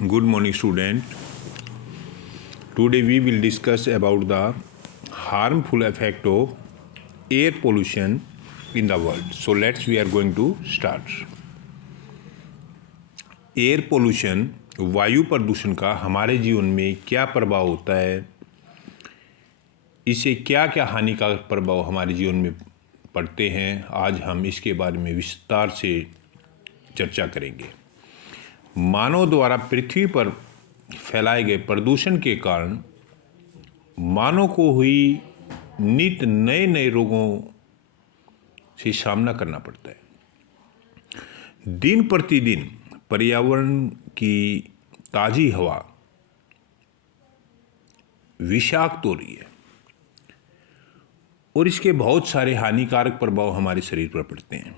Good morning, student. Today we will discuss about the harmful effect of air pollution in the world. So we are going to start. Air pollution, वायु प्रदूषण का हमारे जीवन में क्या प्रभाव होता है, इससे क्या क्या हानिकारक प्रभाव हमारे जीवन में पड़ते हैं, आज हम इसके बारे में विस्तार से चर्चा करेंगे। मानव द्वारा पृथ्वी पर फैलाए गए प्रदूषण के कारण मानव को हुई नित नए नए रोगों से सामना करना पड़ता है। दिन प्रतिदिन पर्यावरण की ताज़ी हवा विषाक्त हो रही है और इसके बहुत सारे हानिकारक प्रभाव हमारे शरीर पर पड़ते हैं।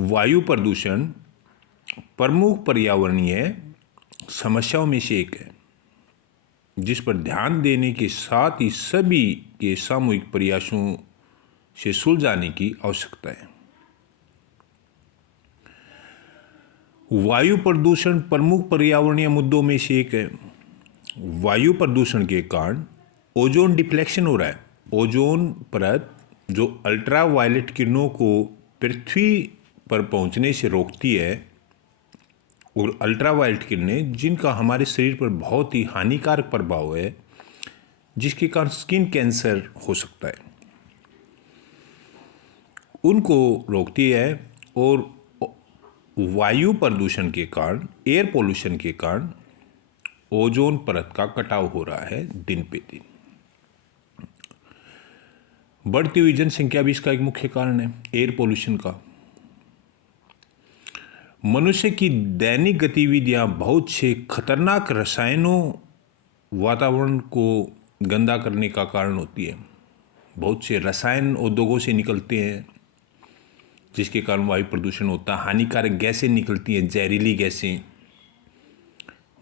वायु प्रदूषण प्रमुख पर्यावरणीय समस्याओं में से एक है, जिस पर ध्यान देने के साथ ही सभी के सामूहिक प्रयासों से सुलझाने की आवश्यकता है। वायु प्रदूषण प्रमुख पर्यावरणीय मुद्दों में से एक है। वायु प्रदूषण के कारण ओजोन डिप्लेक्शन हो रहा है। ओजोन परत जो अल्ट्रावायलेट किरणों को पृथ्वी पर पहुंचने से रोकती है, और अल्ट्रावायलेट किरणें जिनका हमारे शरीर पर बहुत ही हानिकारक प्रभाव है, जिसके कारण स्किन कैंसर हो सकता है, उनको रोकती है। और वायु प्रदूषण के कारण, एयर पोल्यूशन के कारण ओजोन परत का कटाव हो रहा है दिन पे दिन। बढ़ती हुई जनसंख्या भी इसका एक मुख्य कारण है, एयर पोल्यूशन का। मनुष्य की दैनिक गतिविधियां बहुत से खतरनाक रसायनों वातावरण को गंदा करने का कारण होती है। बहुत से रसायन उद्योगों से निकलते हैं, जिसके कारण वायु प्रदूषण होता है। हानिकारक गैसें निकलती हैं, जहरीली गैसें,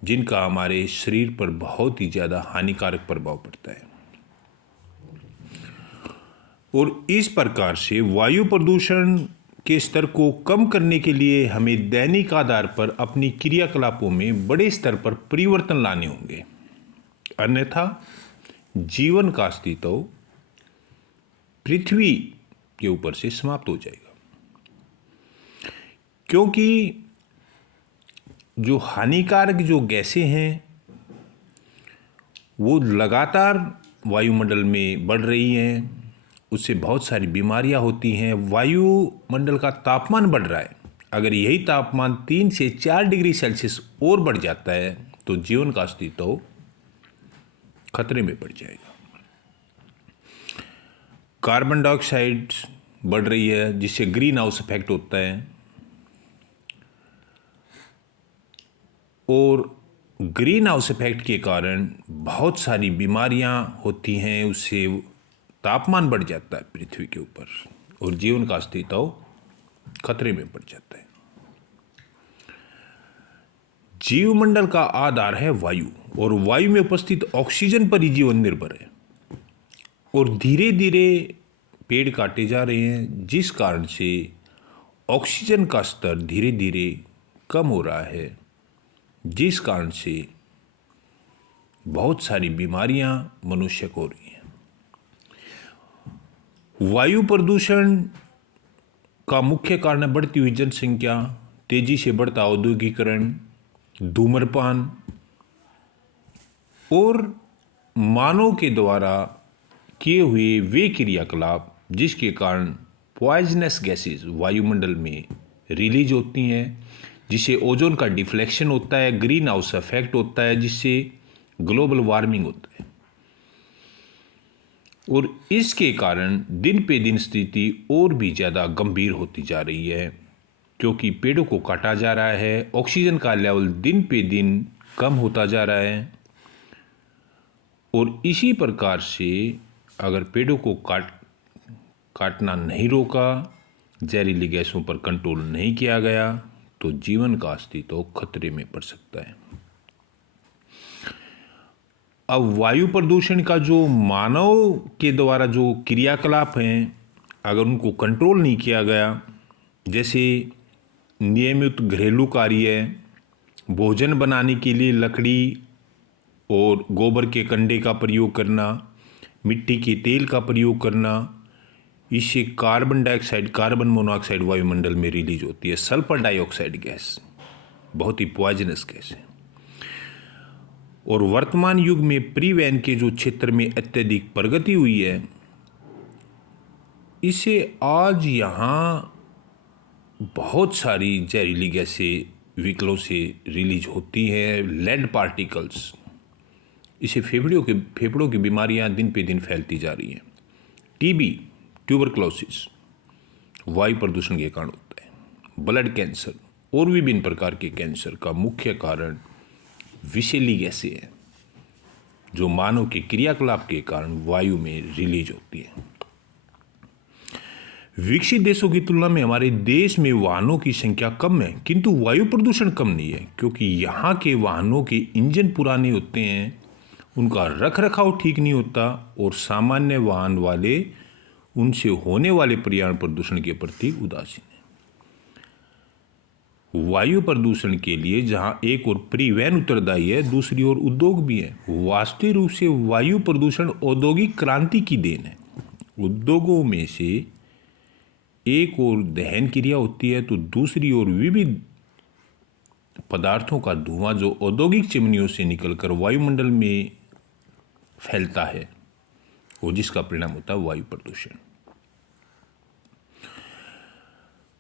जिनका हमारे शरीर पर बहुत ही ज़्यादा हानिकारक प्रभाव पड़ता है। और इस प्रकार से वायु प्रदूषण के स्तर को कम करने के लिए हमें दैनिक आधार पर अपनी क्रियाकलापों में बड़े स्तर पर परिवर्तन लाने होंगे, अन्यथा जीवन का अस्तित्व पृथ्वी के ऊपर से समाप्त हो जाएगा। क्योंकि जो हानिकारक जो गैसें हैं वो लगातार वायुमंडल में बढ़ रही हैं, उससे बहुत सारी बीमारियां होती हैं। वायुमंडल का तापमान बढ़ रहा है। अगर यही तापमान 3 से 4 डिग्री सेल्सियस और बढ़ जाता है तो जीवन का अस्तित्व खतरे में पड़ जाएगा। कार्बन डाइऑक्साइड बढ़ रही है, जिससे ग्रीन हाउस इफेक्ट होता है, और ग्रीन हाउस इफेक्ट के कारण बहुत सारी बीमारियां होती हैं। उससे तापमान बढ़ जाता है पृथ्वी के ऊपर और जीवन का अस्तित्व खतरे में पड़ जाता है। जीवमंडल का आधार है वायु, और वायु में उपस्थित ऑक्सीजन पर ही जीवन निर्भर है। और धीरे धीरे पेड़ काटे जा रहे हैं, जिस कारण से ऑक्सीजन का स्तर धीरे धीरे कम हो रहा है, जिस कारण से बहुत सारी बीमारियां मनुष्य को हो रही हैं। वायु प्रदूषण का मुख्य कारण है बढ़ती हुई जनसंख्या, तेजी से बढ़ता औद्योगिकरण, धूम्रपान और मानव के द्वारा किए हुए वे क्रियाकलाप जिसके कारण पॉइजनस गैसेस वायुमंडल में रिलीज होती हैं, जिससे ओजोन का डिफ्लेक्शन होता है, ग्रीन हाउस इफेक्ट होता है, जिससे ग्लोबल वार्मिंग होता है। और इसके कारण दिन पे दिन स्थिति और भी ज़्यादा गंभीर होती जा रही है, क्योंकि पेड़ों को काटा जा रहा है, ऑक्सीजन का लेवल दिन पे दिन कम होता जा रहा है। और इसी प्रकार से अगर पेड़ों को काटना नहीं रोका, जहरीली गैसों पर कंट्रोल नहीं किया गया, तो जीवन का अस्तित्व खतरे में पड़ सकता है। अब वायु प्रदूषण का जो मानव के द्वारा जो क्रियाकलाप हैं, अगर उनको कंट्रोल नहीं किया गया, जैसे नियमित घरेलू कार्य, भोजन बनाने के लिए लकड़ी और गोबर के कंडे का प्रयोग करना, मिट्टी के तेल का प्रयोग करना, इससे कार्बन डाइऑक्साइड, कार्बन मोनोऑक्साइड वायुमंडल में रिलीज होती है। सल्फर डाइऑक्साइड गैस बहुत ही पॉइजनस गैस है। और वर्तमान युग में परिवहन के जो क्षेत्र में अत्यधिक प्रगति हुई है, इससे आज यहाँ बहुत सारी जहरीली गैसें व्हीकलों से रिलीज होती हैं। लेड पार्टिकल्स, इससे फेफड़ों की बीमारियां दिन पे दिन फैलती जा रही हैं। टीबी, ट्यूबरक्लोसिस वायु प्रदूषण के कारण होता है। ब्लड कैंसर और विभिन्न प्रकार के कैंसर का मुख्य कारण विषैली गैसें हैं, जो मानव के क्रियाकलाप के कारण वायु में रिलीज होती है। विकसित देशों की तुलना में हमारे देश में वाहनों की संख्या कम है, किंतु वायु प्रदूषण कम नहीं है, क्योंकि यहाँ के वाहनों के इंजन पुराने होते हैं, उनका रख रखाव ठीक नहीं होता, और सामान्य वाहन वाले उनसे होने वाले पर्यावरण प्रदूषण के प्रति उदासीन है। वायु प्रदूषण के लिए जहाँ एक ओर परिवहन उत्तरदायी है, दूसरी ओर उद्योग भी है। वास्तविक रूप से वायु प्रदूषण औद्योगिक क्रांति की देन है। उद्योगों में से एक ओर दहन क्रिया होती है, तो दूसरी ओर विविध पदार्थों का धुआं जो औद्योगिक चिमनियों से निकलकर वायुमंडल में फैलता है, वो जिसका परिणाम होता है वायु प्रदूषण।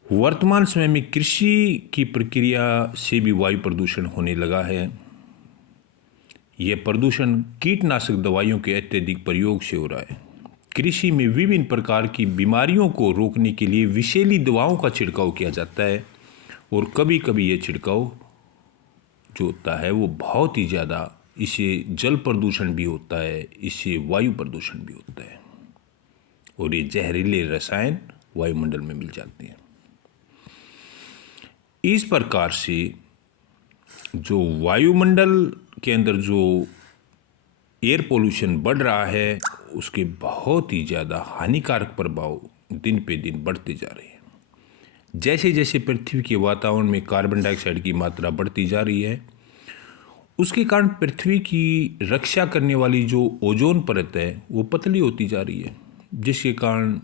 वर्तमान समय में कृषि की प्रक्रिया से भी वायु प्रदूषण होने लगा है। यह प्रदूषण कीटनाशक दवाइयों के अत्यधिक प्रयोग से हो रहा है। कृषि में विभिन्न प्रकार की बीमारियों को रोकने के लिए विषैली दवाओं का छिड़काव किया जाता है, और कभी कभी यह छिड़काव जो होता है वो बहुत ही ज़्यादा, इससे जल प्रदूषण भी होता है, इससे वायु प्रदूषण भी होता है, और ये जहरीले रसायन वायुमंडल में मिल जाते हैं। इस प्रकार से जो वायुमंडल के अंदर जो एयर पोल्यूशन बढ़ रहा है, उसके बहुत ही ज़्यादा हानिकारक प्रभाव दिन पे दिन बढ़ते जा रहे हैं। जैसे जैसे पृथ्वी के वातावरण में कार्बन डाइऑक्साइड की मात्रा बढ़ती जा रही है, उसके कारण पृथ्वी की रक्षा करने वाली जो ओजोन परत है वो पतली होती जा रही है, जिसके कारण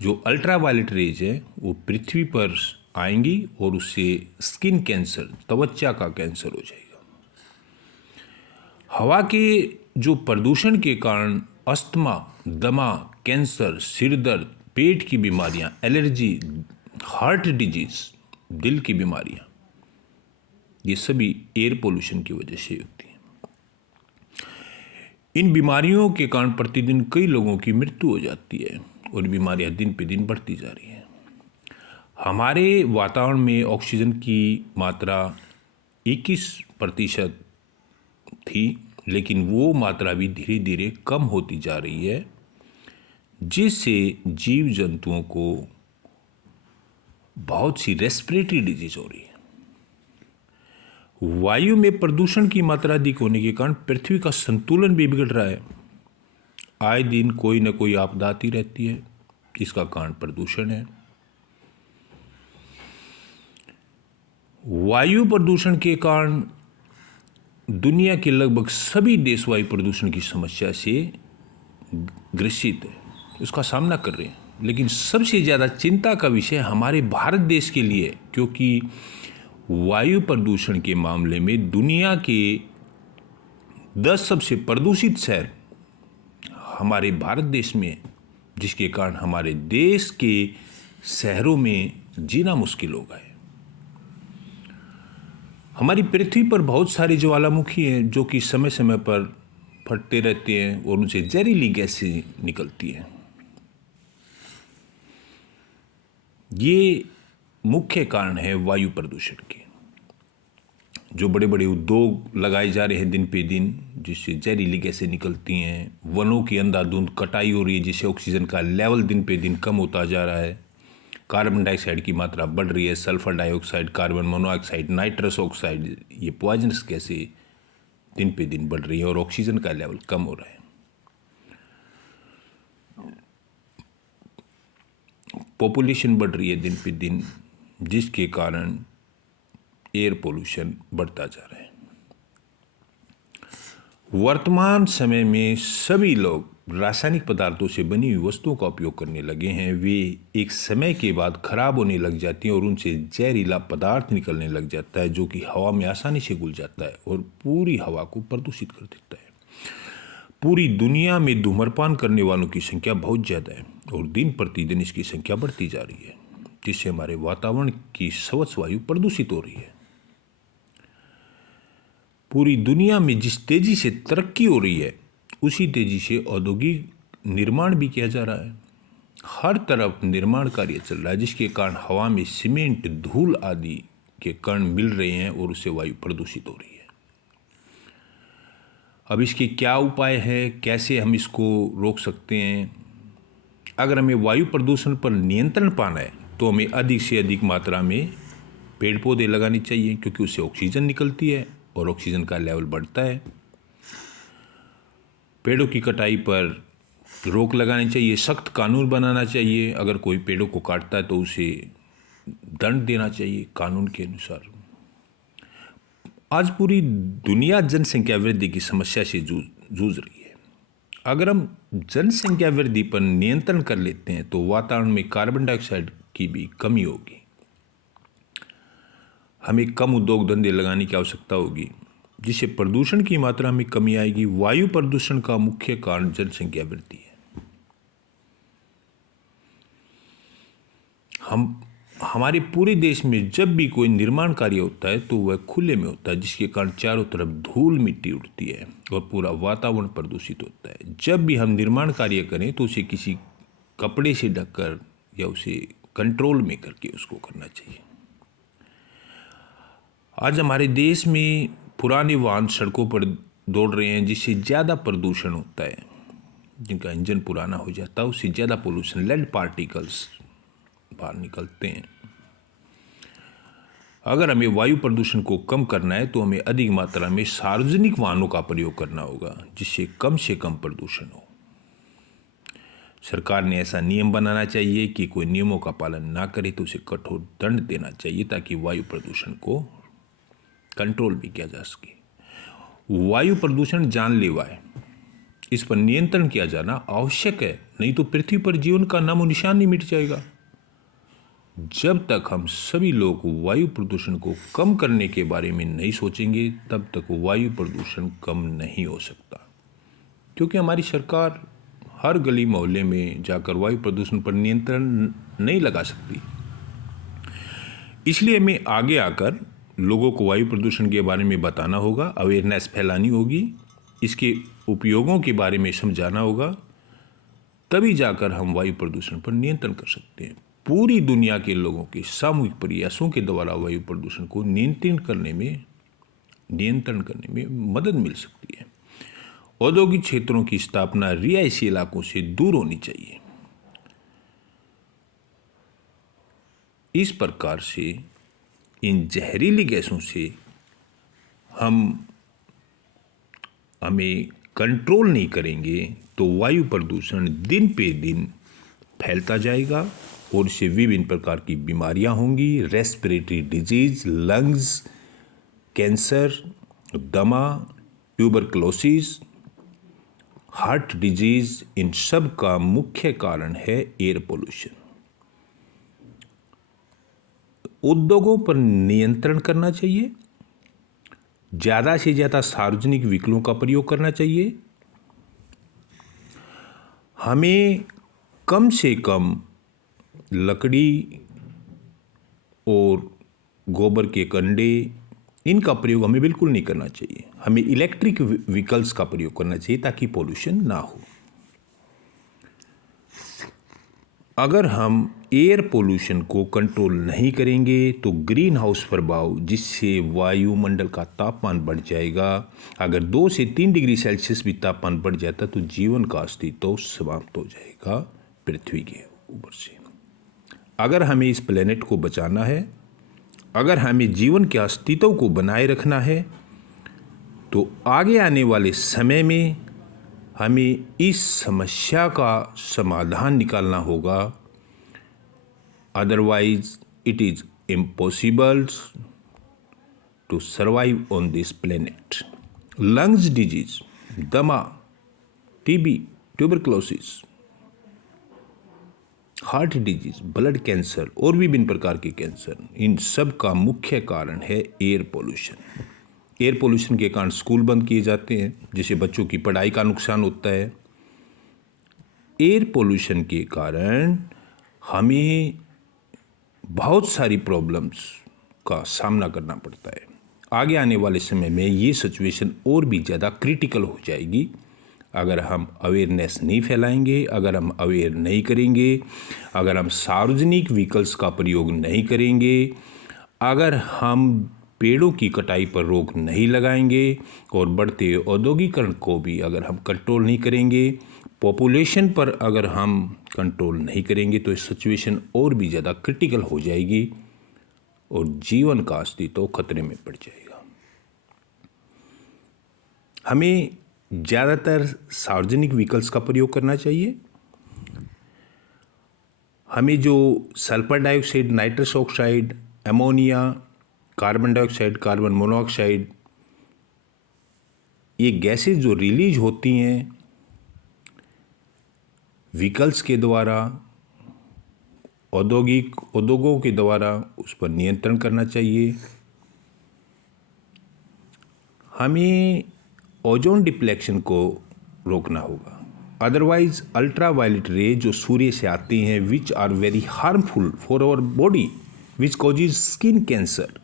जो अल्ट्रावायलेट रेज है वो पृथ्वी पर आएंगी और उससे स्किन कैंसर, त्वचा का कैंसर हो जाएगा। हवा के जो प्रदूषण के कारण अस्थमा, दमा, कैंसर, सिरदर्द, पेट की बीमारियां, एलर्जी, हार्ट डिजीज, दिल की बीमारियां, ये सभी एयर पोल्यूशन की वजह से होती हैं। इन बीमारियों के कारण प्रतिदिन कई लोगों की मृत्यु हो जाती है, और बीमारियां दिन पे दिन बढ़ती जा रही हैं। हमारे वातावरण में ऑक्सीजन की मात्रा 21% थी, लेकिन वो मात्रा भी धीरे धीरे कम होती जा रही है, जिससे जीव जंतुओं को बहुत सी रेस्पिरेटरी डिजीज हो रही है। वायु में प्रदूषण की मात्रा अधिक होने के कारण पृथ्वी का संतुलन भी बिगड़ रहा है। आए दिन कोई न कोई आपदा आती रहती है, इसका कारण प्रदूषण है। वायु प्रदूषण के कारण दुनिया के लगभग सभी देश वायु प्रदूषण की समस्या से ग्रसित है, उसका सामना कर रहे हैं। लेकिन सबसे ज़्यादा चिंता का विषय हमारे भारत देश के लिए, क्योंकि वायु प्रदूषण के मामले में दुनिया के 10 सबसे प्रदूषित शहर हमारे भारत देश में, जिसके कारण हमारे देश के शहरों में जीना मुश्किल हो गया है। हमारी पृथ्वी पर बहुत सारे ज्वालामुखी हैं जो कि समय समय पर फटते रहते हैं और उनसे जहरीली गैसें निकलती हैं। ये मुख्य कारण है वायु प्रदूषण के। जो बड़े बड़े उद्योग लगाए जा रहे हैं दिन पे दिन, जिससे जहरीली गैसें निकलती हैं, वनों की अंधाधुंध कटाई हो रही है, जिससे ऑक्सीजन का लेवल दिन पे दिन कम होता जा रहा है, कार्बन डाइऑक्साइड की मात्रा बढ़ रही है, sulphur dioxide, carbon monoxide, nitrous oxide, ये पॉइजनस गैसें दिन पे दिन बढ़ रही है, और ऑक्सीजन का लेवल कम हो रहा है। पॉपुलेशन बढ़ रही है दिन पे दिन, जिसके कारण एयर पोल्यूशन बढ़ता जा रहा है। वर्तमान समय में सभी लोग रासायनिक पदार्थों से बनी हुई वस्तुओं का उपयोग करने लगे हैं। वे एक समय के बाद खराब होने लग जाती हैं और उनसे जहरीला पदार्थ निकलने लग जाता है, जो कि हवा में आसानी से घुल जाता है और पूरी हवा को प्रदूषित कर देता है। पूरी दुनिया में धूम्रपान करने वालों की संख्या बहुत ज़्यादा है और दिन प्रतिदिन इसकी संख्या बढ़ती जा रही है, जिससे हमारे वातावरण की स्वच्छ वायु प्रदूषित हो रही है। पूरी दुनिया में जिस तेजी से तरक्की हो रही है, उसी तेजी से औद्योगिक निर्माण भी किया जा रहा है। हर तरफ निर्माण कार्य चल रहा है, जिसके कारण हवा में सीमेंट, धूल आदि के कण मिल रहे हैं और उससे वायु प्रदूषित हो रही है। अब इसके क्या उपाय है, कैसे हम इसको रोक सकते हैं? अगर हमें वायु प्रदूषण पर नियंत्रण पाना है तो हमें अधिक से अधिक मात्रा में पेड़ पौधे लगाने चाहिए, क्योंकि उससे ऑक्सीजन निकलती है और ऑक्सीजन का लेवल बढ़ता है। पेड़ों की कटाई पर रोक लगानी चाहिए, सख्त कानून बनाना चाहिए। अगर कोई पेड़ों को काटता है तो उसे दंड देना चाहिए कानून के अनुसार। आज पूरी दुनिया जनसंख्या वृद्धि की समस्या से जूझ रही है। अगर हम जनसंख्या वृद्धि पर नियंत्रण कर लेते हैं तो वातावरण में कार्बन डाइऑक्साइड की भी कमी होगी। हमें कम उद्योग धंधे लगाने की आवश्यकता होगी, जिससे प्रदूषण की मात्रा में कमी आएगी। वायु प्रदूषण का मुख्य कारण जनसंख्या वृद्धि है। हमारे पूरे देश में जब भी कोई निर्माण कार्य होता है तो वह खुले में होता है, जिसके कारण चारों तरफ धूल मिट्टी उड़ती है और पूरा वातावरण प्रदूषित होता है। जब भी हम निर्माण कार्य करें तो उसे किसी कपड़े से ढककर या उसे कंट्रोल में करके उसको करना चाहिए। आज हमारे देश में पुराने वाहन सड़कों पर दौड़ रहे हैं, जिससे ज़्यादा प्रदूषण होता है। जिनका इंजन पुराना हो जाता है उससे ज़्यादा पोल्यूशन, लेड पार्टिकल्स बाहर निकलते हैं। अगर हमें वायु प्रदूषण को कम करना है तो हमें अधिक मात्रा में सार्वजनिक वाहनों का प्रयोग करना होगा, जिससे कम से कम प्रदूषण हो। सरकार ने ऐसा नियम बनाना चाहिए कि कोई नियमों का पालन ना करे तो उसे कठोर दंड देना चाहिए, ताकि वायु प्रदूषण को कंट्रोल भी किया जा सके। वायु प्रदूषण जानलेवा है, इस पर नियंत्रण किया जाना आवश्यक है, नहीं तो पृथ्वी पर जीवन का नामो निशान नहीं मिट जाएगा। जब तक हम सभी लोग वायु प्रदूषण को कम करने के बारे में नहीं सोचेंगे, तब तक वायु प्रदूषण कम नहीं हो सकता। क्योंकि हमारी सरकार हर गली मोहल्ले में जाकर वायु प्रदूषण पर नियंत्रण नहीं लगा सकती। इसलिए हमें आगे आकर लोगों को वायु प्रदूषण के बारे में बताना होगा, अवेयरनेस फैलानी होगी, इसके उपयोगों के बारे में समझाना होगा, तभी जाकर हम वायु प्रदूषण पर नियंत्रण कर सकते हैं। पूरी दुनिया के लोगों के सामूहिक प्रयासों के द्वारा वायु प्रदूषण को नियंत्रण करने में मदद मिल सकती है। औद्योगिक क्षेत्रों की स्थापना रिहायशी इलाकों से दूर होनी चाहिए। इस प्रकार से इन जहरीली गैसों से हमें कंट्रोल नहीं करेंगे तो वायु प्रदूषण दिन पे दिन फैलता जाएगा और इससे विभिन्न प्रकार की बीमारियां होंगी। रेस्पिरेटरी डिजीज, लंग्स कैंसर, दमा, ट्यूबरक्लोसिस, हार्ट डिजीज, इन सब का मुख्य कारण है एयर पोल्यूशन। उद्योगों पर नियंत्रण करना चाहिए, ज़्यादा से ज़्यादा सार्वजनिक व्हीकलों का प्रयोग करना चाहिए। हमें कम से कम लकड़ी और गोबर के कंडे, इनका प्रयोग हमें बिल्कुल नहीं करना चाहिए। हमें इलेक्ट्रिक व्हीकल्स का प्रयोग करना चाहिए ताकि पोल्यूशन ना हो। अगर हम एयर पोल्यूशन को कंट्रोल नहीं करेंगे तो ग्रीन हाउस प्रभाव, जिससे वायुमंडल का तापमान बढ़ जाएगा, अगर 2 से 3 डिग्री सेल्सियस भी तापमान बढ़ जाता तो जीवन का अस्तित्व समाप्त हो जाएगा पृथ्वी के ऊपर से। अगर हमें इस प्लेनेट को बचाना है, अगर हमें जीवन के अस्तित्व को बनाए रखना है, तो आगे आने वाले समय में हमें इस समस्या का समाधान निकालना होगा। Otherwise it is impossible to survive on this planet. Lungs disease, dama, TB, tuberculosis, heart disease, blood cancer और विभिन्न प्रकार के कैंसर, इन सब का मुख्य कारण है एयर पोल्यूशन। एयर पोल्यूशन के कारण स्कूल बंद किए जाते हैं, जिससे बच्चों की पढ़ाई का नुकसान होता है। एयर पोल्यूशन के कारण हमें बहुत सारी प्रॉब्लम्स का सामना करना पड़ता है। आगे आने वाले समय में ये सिचुएशन और भी ज़्यादा क्रिटिकल हो जाएगी अगर हम अवेयरनेस नहीं फैलाएंगे, अगर हम अवेयर नहीं करेंगे, अगर हम सार्वजनिक व्हीकल्स का प्रयोग नहीं करेंगे, अगर हम पेड़ों की कटाई पर रोक नहीं लगाएंगे और बढ़ते औद्योगिकरण को भी अगर हम कंट्रोल नहीं करेंगे, पॉपुलेशन पर अगर हम कंट्रोल नहीं करेंगे, तो इस सिचुएशन और भी ज़्यादा क्रिटिकल हो जाएगी और जीवन का अस्तित्व खतरे में पड़ जाएगा। हमें ज़्यादातर सार्वजनिक व्हीकल्स का प्रयोग करना चाहिए। हमें जो sulphur dioxide, nitrous oxide, ammonia, carbon dioxide, carbon monoxide, ये गैसेस जो रिलीज होती हैं व्हीकल्स के द्वारा, उद्योगों के द्वारा, उस पर नियंत्रण करना चाहिए। हमें ओजोन डिप्लेक्शन को रोकना होगा। अदरवाइज अल्ट्रावायलेट रे जो सूर्य से आती हैं, which are very harmful for our body, which causes skin cancer,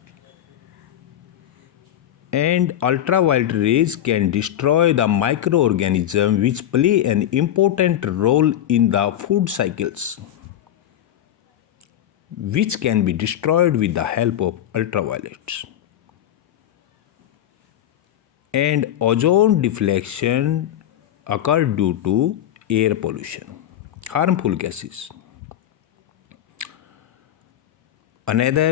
and ultraviolet rays can destroy the microorganisms which play an important role in the food cycles, which can be destroyed with the help of ultraviolets. And ozone deflection occurs due to air pollution, harmful gases. Another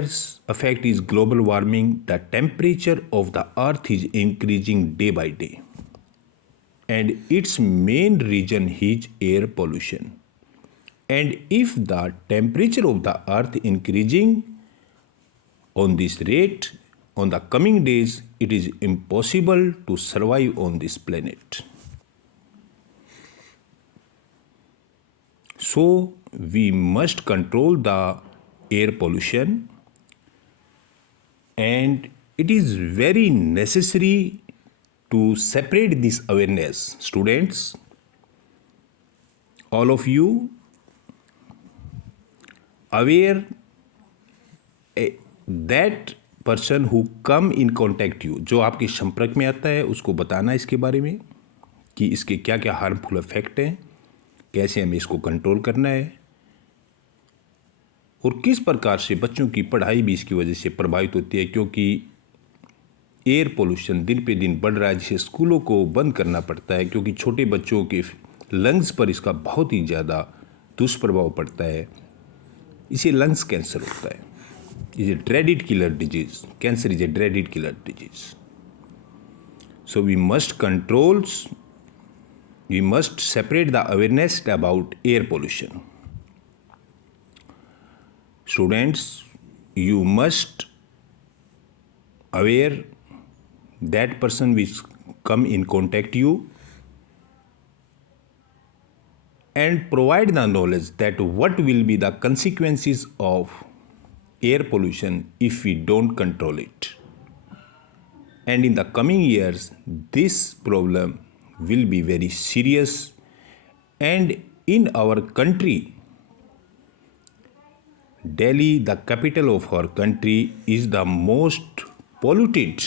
effect is global warming. The temperature of the earth is increasing day by day, and its main reason is air pollution. And if the temperature of the earth increasing on this rate, on the coming days, it is impossible to survive on this planet. So we must control the air pollution, and it is very necessary to separate this awareness. Students, all of you aware that person who come in contact you, जो आपके संपर्क में आता है, उसको बताना इसके बारे में कि इसके क्या क्या हार्मफुल इफेक्ट हैं, कैसे हमें इसको कंट्रोल करना है और किस प्रकार से बच्चों की पढ़ाई भी इसकी वजह से प्रभावित होती है, क्योंकि एयर पोल्यूशन दिन पे दिन बढ़ रहा है, जिसे स्कूलों को बंद करना पड़ता है, क्योंकि छोटे बच्चों के लंग्स पर इसका बहुत ही ज़्यादा दुष्प्रभाव पड़ता है। इसे लंग्स कैंसर होता है। Is a dreaded killer disease. Cancer is a dreaded killer disease. So we must controls, we must separate the awareness about air pollution. Students, you must aware that person which come in contact you and provide the knowledge that what will be the consequences of air pollution if we don't control it. And in the coming years, this problem will be very serious, and in our country, Delhi, the capital of our country, is the most polluted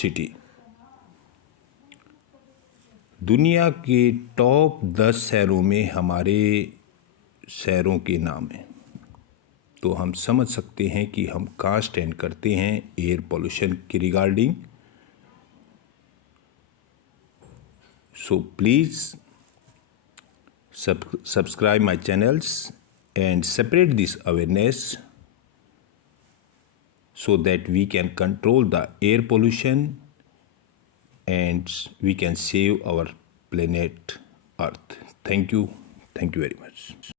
city. दुनिया के top 10 शहरों में हमारे शहरों के नाम हैं, तो हम समझ सकते हैं कि हम कहाँ स्टैंड करते हैं एयर पोल्यूशन के regarding. So please subscribe my channels and separate this awareness so that we can control the air pollution and we can save our planet Earth. Thank you very much.